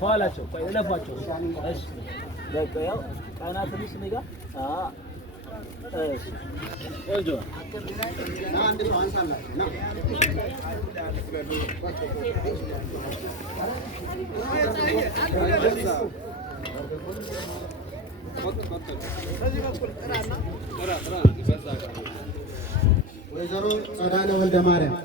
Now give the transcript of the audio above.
ኋላቸው ቆይ እለፏቸው። እሺ በቃ ያው ቃና ትንሽ ነጋ እሺ ቆንጆ አንድ ሰው አንሳላችሁ ና ወይዘሮ ጸዳለ ወልደ ማርያም